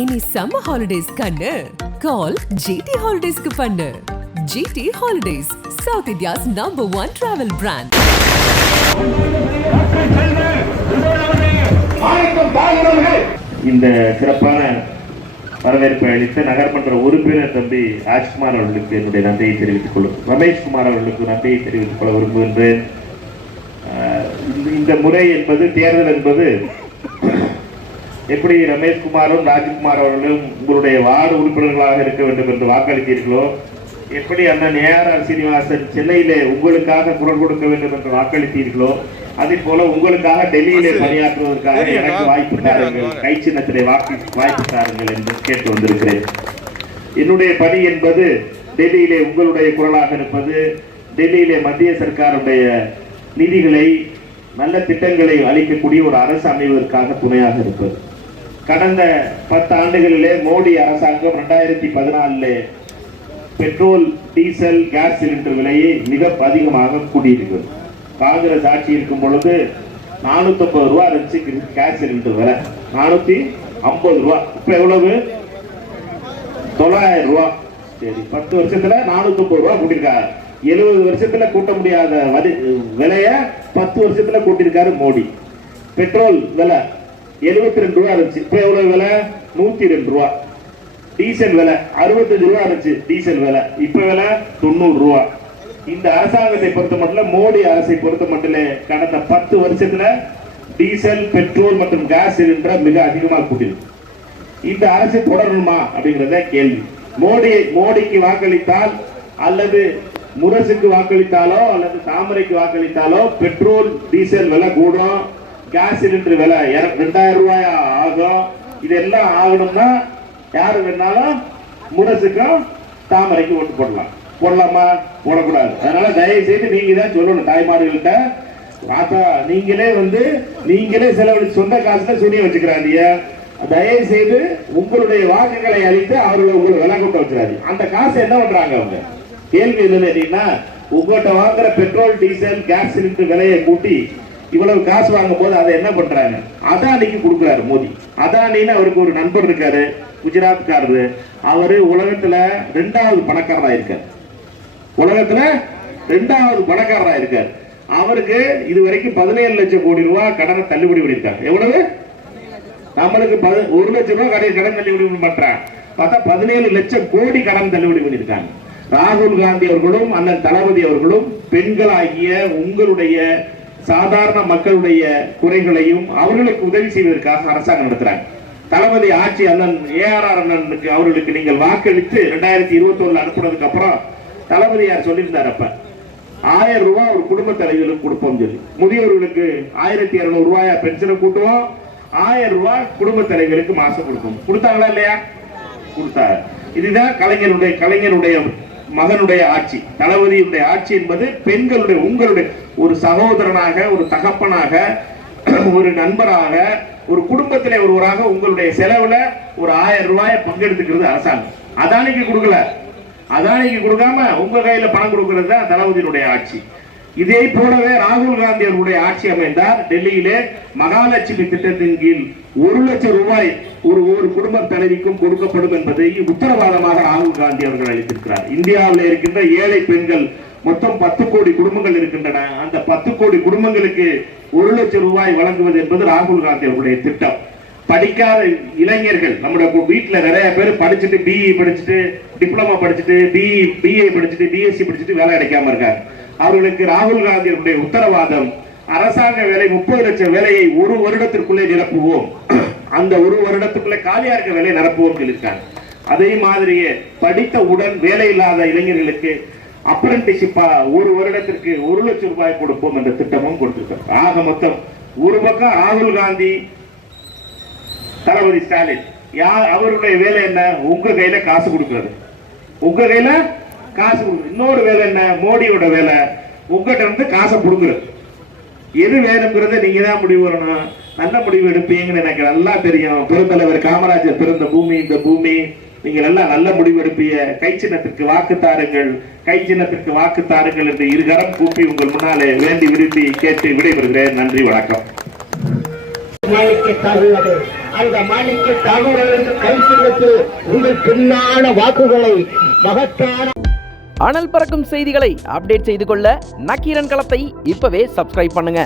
இனி summer holidays கண்ணு கால் GT ஹாலிடேஸ்க்கு பண்ணு. GT holidays, South India's #1 travel brand. இந்த சிறப்பான வரவேற்பை அளித்த நகர்மன்ற உறுப்பினர் தம்பி ராஜ்குமார் அவர்களுக்கு என்னுடைய நன்றியை தெரிவித்துக் கொள்ளும். ரமேஷ்குமார் அவர்களுக்கு நன்றியை தெரிவித்துக் கொள்ள விரும்புகின்றேன். இந்த முறை என்பது, தேர்தல் என்பது எப்படி ரமேஷ்குமாரும் ராஜ்குமார் அவர்களும் உங்களுடைய வார்டு உறுப்பினர்களாக இருக்க வேண்டும் என்று வாக்களித்தீர்களோ, எப்படி அண்ணன் ஏஆர் சீனிவாசன் சென்னையிலே உங்களுக்காக குரல் கொடுக்க வேண்டும் என்று வாக்களித்தீர்களோ, அதே போல உங்களுக்காக டெல்லியிலே பணியாற்றுவதற்காக எனக்கு வாய்ப்பு தாருங்கள், கை சின்னத்திலே வாய்ப்பு தாருங்கள் என்று கேட்டு வந்திருக்கிறேன். என்னுடைய பணி என்பது டெல்லியிலே உங்களுடைய குரலாக இருப்பது, டெல்லியிலே மத்திய சர்க்காருடைய நிதிகளை, நல்ல திட்டங்களை அளிக்கக்கூடிய ஒரு அரசு அமைவதற்காக துணையாக இருப்பது. கடந்த 10 ஆண்டுகளிலே மோடி அரசாங்கம் 2014 பெட்ரோல், டீசல், கேஸ் சிலிண்டர் விலையை மிக அதிகமாக கூட்டியிருக்கிறது. காங்கிரஸ் ஆட்சி இருக்கும் பொழுது 450 ரூபா இருந்துச்சு கேஸ் சிலிண்டர் விலை, 450 ரூபா. இப்ப எவ்வளவு? 900 ரூபா. சரி, 10 வருஷத்துல 450 ரூபா கூட்டியிருக்காரு. 70 வருஷத்துல கூட்ட முடியாத விலைய 10 வருஷத்துல கூட்டியிருக்காரு மோடி. பெட்ரோல் விலை 72 ரூபா இருந்துச்சு, இப்ப எவ்வளவு விலை? 102 ரூபா. டீசல் விலை 65 ரூபா இருந்துச்சு, டீசல் விலை இப்ப விலை 90 ரூபா. இந்த அரசாங்கத்தை பொறுத்த மட்டும், மோடி அரசை பொறுத்த மட்டும் கடந்த 10 வருஷத்துல டீசல், பெட்ரோல் மற்றும் கேஸ் சிலிண்டர் மிக அதிகமாக கூட்டியிருக்கு. இந்த அரசு தொடரணுமா அப்படிங்கிறத கேள்வி. மோடிக்கு வாக்களித்தால் அல்லது முரசுக்கு வாக்களித்தாலோ அல்லது தாமரைக்கு வாக்களித்தாலோ பெட்ரோல், டீசல் விலை கூடும், கேஸ் சிலிண்டர் விலை 2000 ரூபாய் ஆகும். இதெல்லாம் ஆகணும்னா யாரு வேணாலும் முரசுக்கும் தாமரைக்கு ஓட்டு போடலாமா? போடக்கூடாது. அதனால தயவு செய்து நீங்க தான் சொல்லணும் தாய்மார்கள்ட்ட, நீங்களே செலவழிச்சு சொந்த காசுல சுனிய வச்சுக்கிறாங்க. தயவு செய்து உங்களுடைய வாக்குகளை அளித்து அவர்களை உங்களுக்கு விலை கொண்டு வச்சுறாரு. அந்த காசை என்ன பண்றாங்க அவங்க? கேள்வி என்னன்னா, உங்கள்கிட்ட வாங்குற பெட்ரோல், டீசல், கேஸ் சிலிண்டர் விலையை கூட்டி இவ்வளவு காசு வாங்கும் போது அதை என்ன பண்றாங்க? அதானிக்கு கொடுக்குறாரு மோடி. அதானின்னு அவருக்கு ஒரு நண்பர் இருக்காரு, குஜராத்காரரு. அவரு உலகத்துல 2வது பணக்காரரா இருக்காரு. உலகத்துல 2வது பணக்காரரா இருக்காரு. அவருக்கு இதுவரைக்கும் 17 லட்சம் கோடி ரூபாய் கடனை தள்ளுபடி பண்ணியிருக்காங்க. எவ்வளவு? நம்மளுக்கு 1 லட்சம் ரூபாய் கடன் தள்ளுபடி பண்றாங்க. பார்த்தா 17 லட்சம் கோடி கடன் தள்ளுபடி பண்ணியிருக்காங்க. ராகுல் காந்தி அவர்களும் அண்ணன் தளபதி அவர்களும் பெண்களாகிய உங்களுடைய சாதாரண மக்களுடைய குறைகளையும் அவர்களுக்கு உதவி செய்வதற்காக அரசாங்கம் நடத்துறாங்க. தளபதி ஆட்சி அண்ணன் ஏஆர் அண்ணனுக்கு அவர்களுக்கு நீங்கள் வாக்களித்து 2021 அனுப்புனதுக்கு அப்புறம் தளபதியார் சொல்லியிருந்தார், அப்ப 1000 ரூபாய் ஒரு குடும்ப தலைவர்களுக்கு கொடுப்போம் சொல்லி, முதியவர்களுக்கு 1200 ரூபாயா பென்ஷனை கூட்டுவோம், 1000 ரூபாய் குடும்ப தலைவர்களுக்கு மாசம் கொடுப்போம். கொடுத்தாங்களா இல்லையா? கொடுத்தாங்க. இதுதான் கலைஞருடைய மகனுடைய ஆட்சி. தளபதியுடைய ஆட்சி என்பது பெண்களுடைய, உங்களுடைய ஒரு சகோதரனாக, ஒரு தகப்பனாக, ஒரு நண்பராக, ஒரு குடும்பத்திலே ஒருவராக உங்களுடைய செலவுல ஒரு 1000 ரூபாயை பங்கெடுத்துக்கிறது அரசாங்கம். அதானிக்கு கொடுக்கல. அதானிக்கு கொடுக்காம உங்க கையில பணம் கொடுக்கிறது தான் தளபதியினுடைய ஆட்சி. இதே போலவே ராகுல் காந்தி அவர்களுடைய ஆட்சி அமைந்தால் டெல்லியிலே மகாலட்சுமி திட்டத்தின் கீழ் 1 லட்சம் ரூபாய் ஒரு குடும்ப தலைவிக்கும் கொடுக்கப்படும் என்பதை உத்தரவாதமாக ராகுல் காந்தி அவர்கள் அளித்திருக்கிறார். இந்தியாவில் இருக்கின்ற ஏழை பெண்கள் மொத்தம் 10 கோடி குடும்பங்கள் இருக்கின்றன. அந்த 10 கோடி குடும்பங்களுக்கு 1 லட்சம் ரூபாய் வழங்குவது என்பது ராகுல் காந்தி அவர்களுடைய திட்டம். படிக்காத இளைஞர்கள் நம்முடைய வீட்டுல நிறைய பேர் படிச்சுட்டு, பிஇ படிச்சுட்டு, டிப்ளமா படிச்சுட்டு, பிஏ படிச்சுட்டு, பிஎஸ்சி படிச்சுட்டு வேலை கிடைக்காம இருக்காங்க. அவர்களுக்கு ராகுல் காந்தி அவருடைய உத்தரவாதம், அரசாங்க வேலை 30 லட்சம் வேலையை 1 வருடத்திற்குள்ளே நிரப்புவோம், அந்த 1 வருடத்துக்குள்ளே காலியா இருக்க வேலையை நிரப்புவோம் சொல்லியிருக்காங்க. அதே மாதிரியே படித்தவுடன் வேலை இல்லாத இளைஞர்களுக்கு அப்ரண்டிஷிப்பா 1 வருடத்திற்கு 1 லட்சம் ரூபாய் கொடுப்போம் என்ற திட்டமும் கொடுத்திருக்காங்க. ஆக மொத்தம் ஒரு பக்கம் ராகுல் காந்தி, தளபதி ஸ்டாலின், அவருடைய வேலை என்ன? உங்க கையில காசு கொடுக்கிறது, உங்க கையில காசு கொடுக்குறது. இன்னொரு வேலை என்ன? மோடியோட வேலை உங்ககிட்ட இருந்து காசை கொடுக்குறது. எது வேணுங்கிறத நீங்க தான் முடிவு வரணும். நல்ல முடிவு எடுப்பீங்கன்னு எனக்கு நல்லா தெரியும். பெருந்தலைவர் காமராஜர் பிறந்த பூமி இந்த பூமி. நீங்க எல்லாம் நல்ல முடிவு எடுப்பீங்க. கை சின்னத்திற்கு வாக்கு தாருங்கள், கை சின்னத்திற்கு வாக்கு தாருங்கள் என்று இருகரம் கூப்பி உங்கள் முன்னாலே வேண்டி விரும்பி கேட்டு விடைபெறுகிறேன். நன்றி, வணக்கம். மாணிக்க தாழ்வது அந்த மாணிக்க தாழ்வுகளுக்கு கைசிறுத்து உங்கள் பின்னான வாக்குகளை மகத்தான அனல் பறக்கும் செய்திகளை அப்டேட் செய்து கொள்ள நக்கீரன் களத்தை இப்பவே சப்ஸ்கிரைப் பண்ணுங்க.